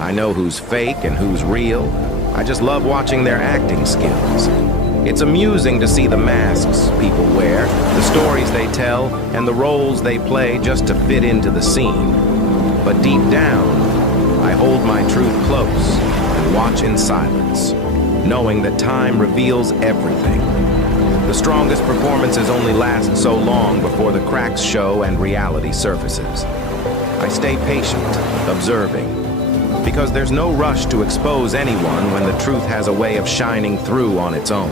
I know who's fake and who's real. I just love watching their acting skills. It's amusing to see the masks people wear, the stories they tell, and the roles they play just to fit into the scene. But deep down, I hold my truth close and watch in silence, knowing that time reveals everything. The strongest performances only last so long before the cracks show and reality surfaces. I stay patient, observing, because there's no rush to expose anyone when the truth has a way of shining through on its own.